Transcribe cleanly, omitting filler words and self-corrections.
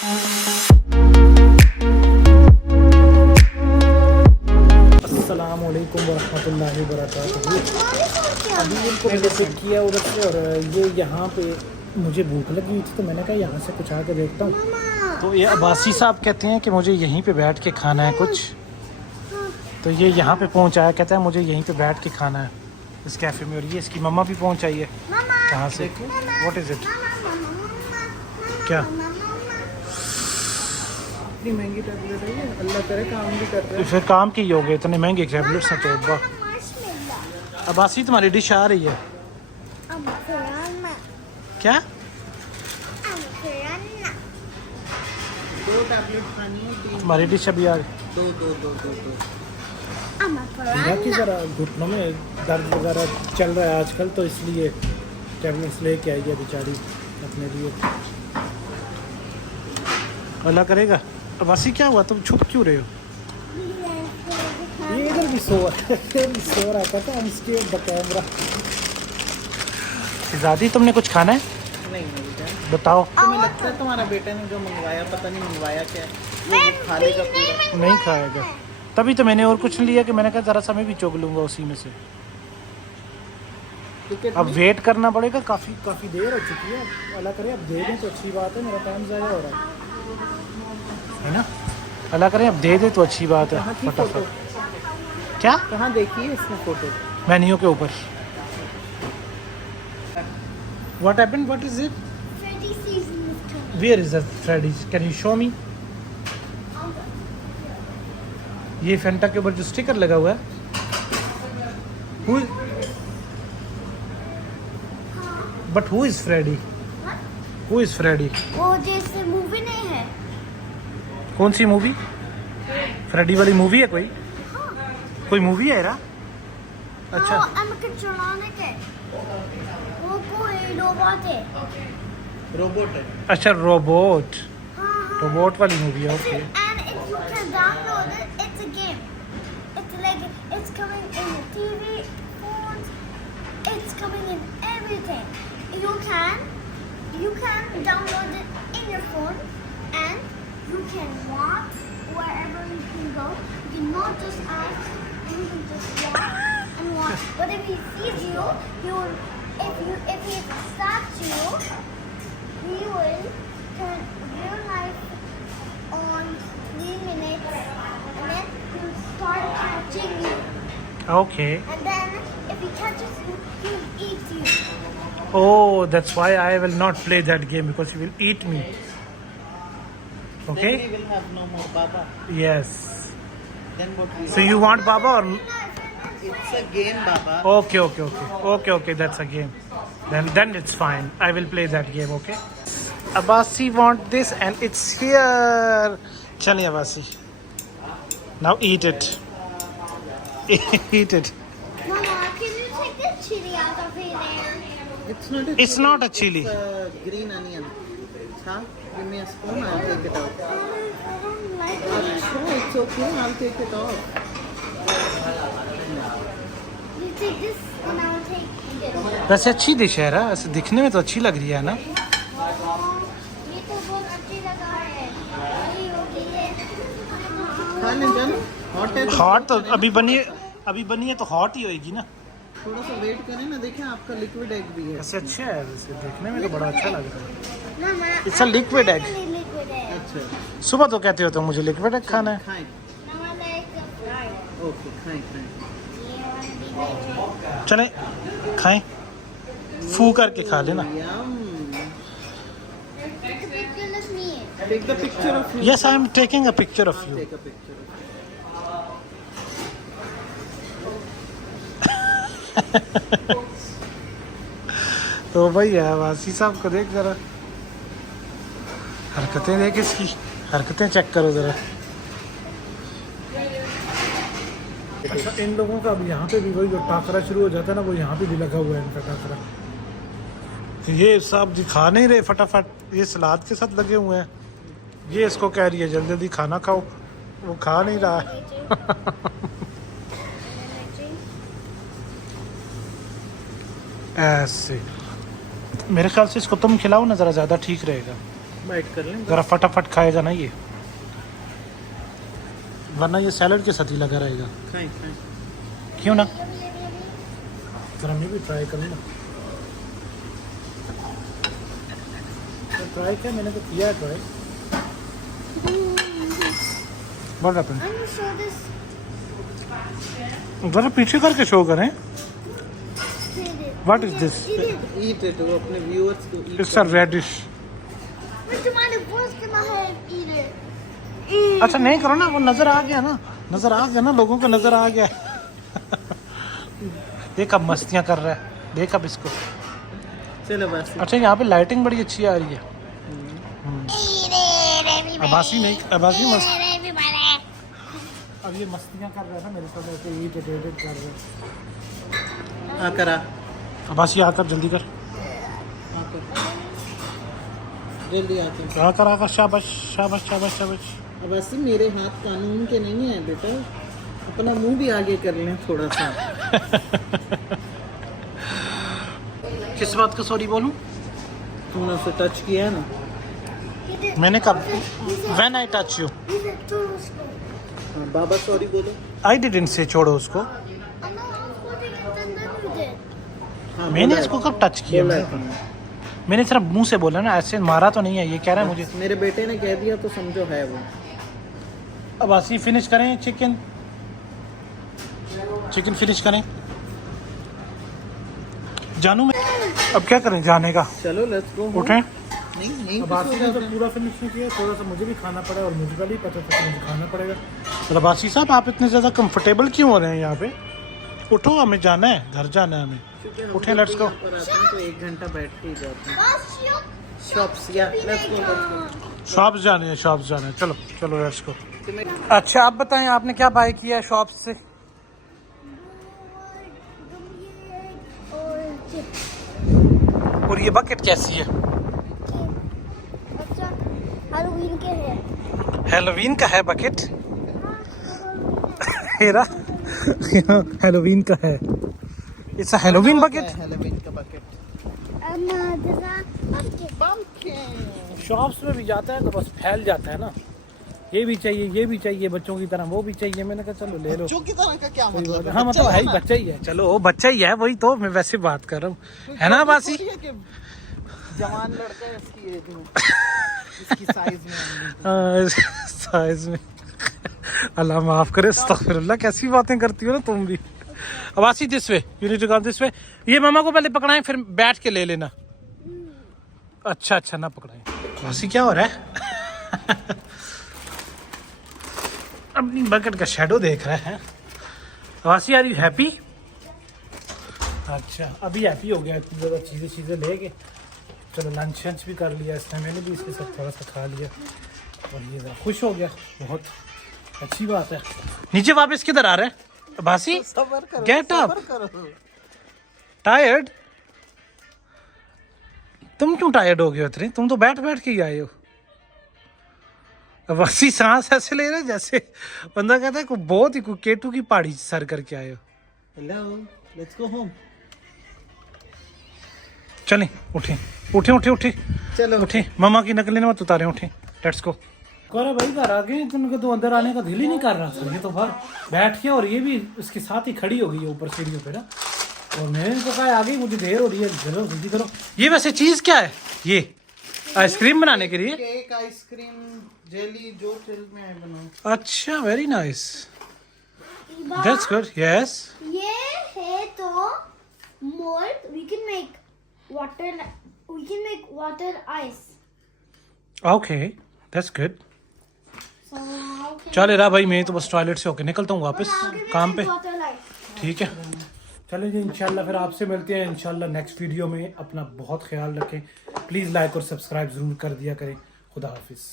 अस्सलाम वालेकुम वरहमतुल्लाहि वबरकातुहू। अभी इनको मैंने पिक किया उधर से और ये यहाँ पे मुझे भूख लगी हुई थी तो मैंने कहा यहाँ से कुछ आके देखता हूँ। तो ये अब्बासी साहब कहते हैं कि मुझे यहीं पे बैठ के खाना है कुछ, तो ये यहाँ पे पहुँचाया, कहता है मुझे यहीं पे बैठ के खाना है इस कैफ़े में। और ये इसकी मम्मा भी पहुँचाई है। कहाँ से? What is it? क्या इतनी महंगी टैबलेट है ये? अल्लाह करे काम भी कर रहे हैं। फिर काम की हो गए इतने महंगे टैबलेट्स हैं तो। अब्बासी तुम्हारी डिश आ रही है क्या? 2 टैबलेट खानी है, 3 हमारी डिश अभी आ रही। दो। हीरा की ज़रा घुटनों में दर्द वगैरह चल रहा है आजकल तो इसलिए टैबलेट्स लेके आई है बेचारी अपने लिए। अल्लाह करेगा। अब्बासी क्या हुआ, तुम छुप क्यों रहे हो? ये इधर भी सो रहा था तो हम इसके कैमरा। शहजादी तुमने कुछ खाना है? नहीं बेटा, बताओ। तुम्हें लगता है तुम्हारा बेटा ने जो मंगवाया, पता नहीं मंगवाया क्या है, वो खा लेगा पूरा? नहीं खाएगा, तभी तो मैंने और कुछ नहीं लिया कि मैंने कहा ज़रा सा मैं भी चुग लूँगा उसी में से। टिकट अब वेट करना पड़ेगा, काफ़ी देर हो चुकी है। अल्लाह करे अब दे दें तो अच्छी बात है, मेरा टाइम ज़्यादा हो रहा है ना। अल्लाह करे अब दे दे तो अच्छी बात है फटाफट। क्या? कहाँ देखी है इसने फोटो? मेन्यू के ऊपर। What happened? What is it? Freddy's season is coming. Where is that Freddy's? Can you show me? ये फेंटा के ऊपर जो स्टिकर लगा हुआ है, but who is Freddy? Who is Freddy? वो जैसे मूवी नहीं है। कौन सी मूवी? फ्रेडी वाली मूवी है कोई? कोई मूवी है ना? अच्छा। हाँ, अमेरिकन चलाने के। वो कोई रोबोट है। रोबोट है। अच्छा रोबोट। हाँ हाँ। रोबोट वाली मूवी है, okay. And if you can download it, it's a game. It's like it's coming in the TV, phones. It's coming in everything. You can download it in your phone, and you can walk wherever you can go. You can not just ask, you can just walk and watch. But if he sees you, if he stops you, he will turn real life on 3 minutes, and then he will start catching you. Okay. And then if he catches you, he will eat you. Oh, that's why I will not play that game because you will eat me. Okay? Then we will have no more Baba. Yes. Then what we So you want Baba or? It's a game, Baba. Okay. That's a game. Then it's fine. I will play that game. Okay. Abbasi want this and it's here. Chali Abbasi. Now eat it. Eat it. Mama, can you take the chili out of here? It's not a chili. It's a green onion. Huh? Give me a spoon, I'll take it out. I don't like it. Sure, it's okay, I'll take it off. You take this and I'll take this. वैसे अच्छी dish है ना, ऐसे दिखने में तो अच्छी लग रही है ना। ये तो बहुत अच्छी लगा है। अभी होगी ये। खा ले जानो, हॉट है हॉट तो अभी बनी है तो हॉट ही होएगी ना। थोड़ा सा वेट करें ना, देखें आपका लिक्विड एग भी है। वैसे अच्छा है, वैसे देखने में तो बड़ा अच्छा लग रहा है। Mama, It's a liquid egg. Liquid egg. अच्छा, सुबह तो कहते हो तो मुझे लिक्विड एग खाना है। खाएं। Mama likes the fry. Okay, खाएं। ये वाला भी नहीं। चले खाएं, फू करके खा लेना। Yum. Take a picture of me. Take the picture of me. Yes, I am taking a picture of you. Take a picture of तो भाई वासी साहब को देख जरा, हरकतें देख इसकी, हरकतें चेक करो जरा। अच्छा, इन लोगों का अब यहाँ पे भी वही जो टाकरा शुरू हो जाता है ना, वो यहाँ पे भी लगा हुआ है इनका टाकरा। तो ये साहब जी खा नहीं रहे फटाफट, ये सलाद के साथ लगे हुए हैं। ये इसको कह रही है जल्दी जल्दी खाना खाओ, वो खा नहीं रहा है। ऐसे मेरे ख्याल से इसको तुम खिलाओ ना ज़रा, ज़्यादा ठीक रहेगा। बाइट कर लें ज़रा फटाफट खाएगा ना ये, वरना ये सैलड के साथ ही लगा रहेगा। खाएं खाएं। क्यों ना, ज़रा मैं भी ट्राई करूँ ना। तो ट्राई क्या, मैंने तो किया try. What happened? I'm gonna show this. ज़रा पीछे करके शो करें। What is this? Eat it, वो अपने व्यूअर्स को eat It's a radish. Wait, do mind if Bruce can ahead eat it? अच्छा नहीं करो ना, वो नज़र आ गया ना, नज़र आ गया ना, लोगों को नज़र आ गया। देख अब मस्तियाँ कर रहा है, देख अब इसको। चलो बस। अच्छा यहाँ पे लाइटिंग बड़ी अच्छी आ रही है। अबासी नहीं, अबासी मस्त। अब ये मस्तियाँ कर रहा है ना मेरे साथ, ऐसे ईट एडिट कर रहे हैं। करा अबासी आकर जल्दी कर, जल्दी आते हैं। आकर आकर, शाबाश शाबाश शाबाश शाबाश। अब ऐसे मेरे हाथ कानून के नहीं है बेटा, अपना मुंह भी आगे कर लें थोड़ा सा। किस बात का सॉरी बोलूं? तुमने उसे टच किया है ना। मैंने कब? When I touch you? हाँ, बाबा सॉरी बोलो। I didn't say छोड़ो उसको। हाँ, मैंने बोला इसको है। कब टच किया? बोला है तुमने। मैंने सिर्फ मुंह से बोला ना, ऐसे मारा तो नहीं है। ये कह रहा है मुझे। मेरे बेटे ने कह दिया तो समझो है वो। अब आसी फिनिश करें चिकन, चिकन फिनिश करें। जानू मैं अब क्या करें जाने का? चलो लेट्स गो। उठें। नहीं नहीं अब आसी ने तो पूरा फिनिश नहीं किया, थोड़ा सा मुझे भी खाना पड़ा और मुझे भी पता था कि मुझे खाना पड़ेगा। तो बासी साहब आप इतने ज़्यादा कंफर्टेबल क्यों हो रहे हैं यहाँ पे? उठो, हमें जाना है, घर जाना है हमें। उठें, लेट्स गो। पर आते हैं तो 1 घंटा बैठ के ही जाते हैं। शॉप्स या लेट्स गो। शॉप्स जाने हैं, शॉप्स जाने हैं। चलो चलो लेट्स गो। अच्छा आप बताएं, आपने क्या बाय किया है शॉप से? और ये बकेट कैसी है? हैलोवीन के है। हेलोवीन का है बकेट। हेरा हेलोवीन का है। It's a Halloween bucket. Halloween का बकेट। शॉप्स में भी जाता है तो बस फैल जाता है ना, ये भी चाहिए, ये भी चाहिए, बच्चों की तरह वो भी चाहिए। मैंने कहा चलो ले लो। बच्चों की तरह का क्या मतलब है? हाँ मतलब है ही, बच्चा ही है। चलो वो बच्चा ही है, वही तो मैं वैसे बात कर रहा हूँ, है ना बासी? जवान लड़का है इसकी एज में, इसकी साइज में। साइज में। अल्लाह माफ करे, अस्तगफिरुल्लाह, कैसी बातें करती हो ना तुम भी। अब आसी this way, you need to go this way. ये मामा को पहले पकड़ाएं फिर बैठ के ले लेना। अच्छा अच्छा ना पकड़ाएं। आसी क्या हो रहा है? अपनी बकेट का शैडो देख रहा है। आसी आर यू हैप्पी? अच्छा अभी हैप्पी हो गया, इतनी ज़्यादा चीज़ें लेके। चलो लंच शंच भी कर लिया इसने, मैंने भी इसके साथ थोड़ा सा खा लिया और ये ज़रा खुश हो गया। बहुत अच्छी बात है। नीचे वापस किधर आ रहे हैं बासी? सबर करो, गेट अप। सबर करो। टायर्ड? तुम क्यों टायर्ड हो गए उतरे? तुम तो बैठ बैठ के ही आए हो। बासी सांस ऐसे ले रहे जैसे बंदा कहता है कोई बहुत ही केटू की पहाड़ी सर करके आए हो। Hello, let's go home. चलें, उठे उठे उठे उठे चलो उठे, मामा की नकलें मत उतारे, उठे, लेट्स गो। कौरा भाई घर आ गए, तुमको तो अंदर आने का दिल ही नहीं कर रहा था। ये तो बाहर बैठ के, और ये भी उसके साथ ही खड़ी हो गई है ऊपर सीढ़ियों पे ना। और मैंने तो कहा आ गई, मुझे देर हो रही है, चलो जल्दी करो। ये वैसे चीज क्या है? ये आइसक्रीम बनाने के लिए? केक, आइसक्रीम, जेली, जो दिल में है बनाओ। अच्छा very nice, that's good. Yes ये है तो mould, we can make water ice. Okay that's good. So how can चल रहा भाई, मैं तो बस टॉयलेट से होके निकलता हूँ वापस काम पे। water ice? ठीक है, चलिए जी, इंशाल्लाह फिर आपसे मिलते हैं इंशाल्लाह नेक्स्ट वीडियो में। अपना बहुत ख्याल रखें, प्लीज़ लाइक और सब्सक्राइब ज़रूर कर दिया करें। खुदा हाफिज़।